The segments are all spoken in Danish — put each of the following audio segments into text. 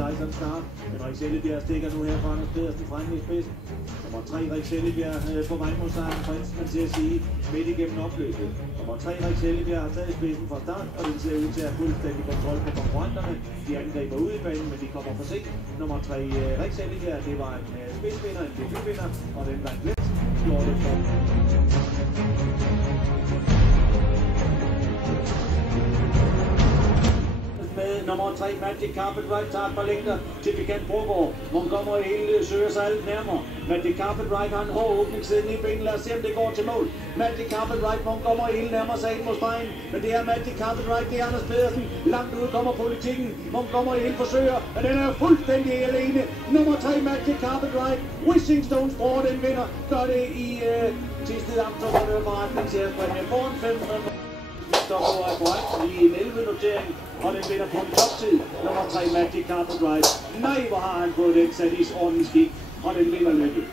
Tyson start. Henrik Sellebjerg stikker nu her fra Anders Pedersen fremme i spidsen. Nummer 3, Rik Sellebjerg på vej mod sejren, Prinsen, man til at sige, midt igennem opløbet. Nummer 3, Rik Sellebjerg har taget spidsen fra start, og den ser ud til at have fuldstændig kontrol på konkurrenterne. De angriber ud i banen, men de kommer for sent. Nummer 3, Rik Sellebjerg, det var en spidsvinder, en debutvinder, og den vandt let. Gjorde det for. Med nummer 3, Magic Carpet Ride, tager et par længder til Vikant Brogaard. Montgomery hele søger sig alt nærmere. Magic Carpet Ride har en hård åbning siden i benen. Lad os se, om det går til mål. Magic Carpet Ride, Montgomery hele nærmer sig ind mod stregen. Men det er Magic Carpet Ride, det er Anders Pedersen. Langt ud kommer politikken. Montgomery hele forsøger, men den er fuldstændig alene. Nummer 3, Magic Carpet Ride. Wishing Stones bror, den vinder. Gør det i Tisted Amtrup, og det er forretningsærespræmie foran 500. Stopper er korrekt i en 11-notering, og den vinder på en toptid. Nummer 3, Magic Carpet Ride. Nej, hvor har han fået den sat i ordentlig skik, og den vinder løbet.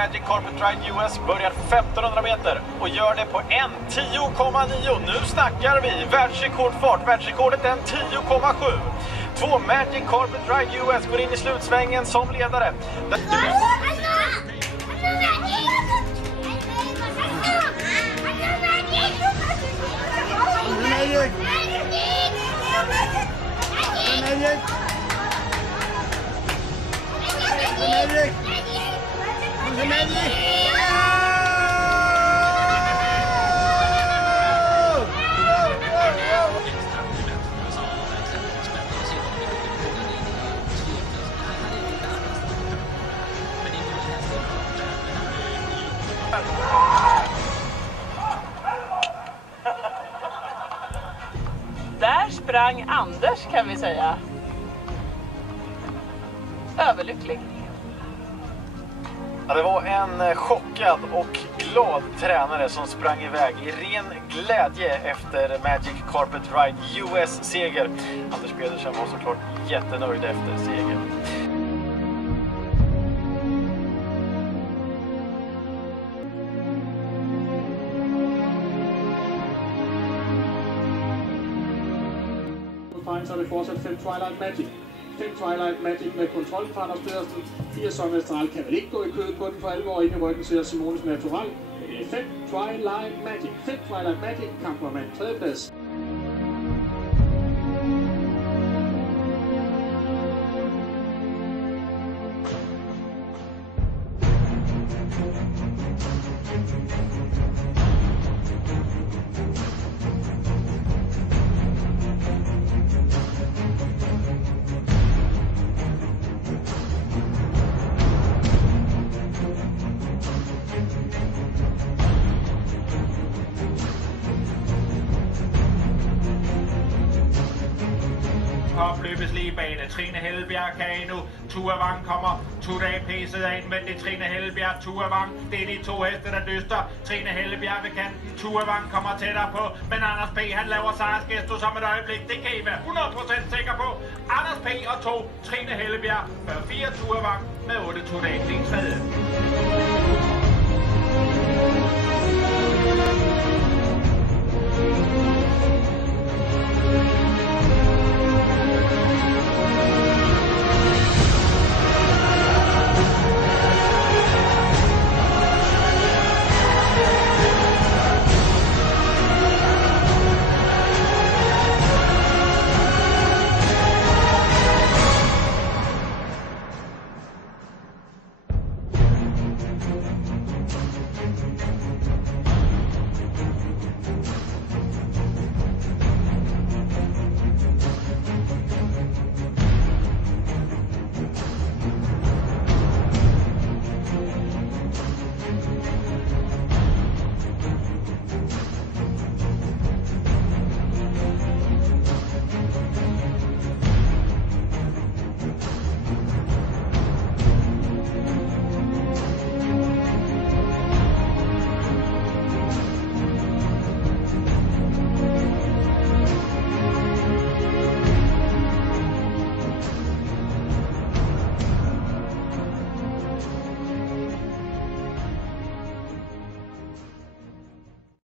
Magic Carpet Ride US börjar 1500 meter och gör det på 1:10,9. Nu snackar vi världsrekordfart. Världsrekordet är 10,7. 2 Magic Carpet Ride US går in i slutsvängen som ledare. Där sprang Anders, kan vi säga. Överlycklig. Ja, det var en chockad och glad tränare som sprang iväg i ren glädje efter Magic Carpet Ride US-seger. Anders Pedersen var såklart jättenöjd efter segern. Så er det fortsat 5 Twilight Magic. 5 Twilight Magic med kontrol fra Anders Pedersen. 4 Sommerstral kan vel ikke gå i kødet på den for alvor. Inde i ryggen ser Simones Natural. 5 Twilight Magic. 5 Twilight Magic. Kampmann 3. plads. Opløbets ligebane. Trine Hellebjerg kan endnu. Tuavang kommer. Tuddag pæset af indvendigt. Trine Hellebjerg, Tuavang. Det er de 2 heste, der dyster. Trine Hellebjerg ved kanten. Tuavang kommer tættere på. Men Anders P. han laver sejrsgesto som et øjeblik. Det kan I være 100% sikker på. Anders P. og 2. Trine Hellebjerg. 4 Tuavang med 8 Tuddag. Det er 3.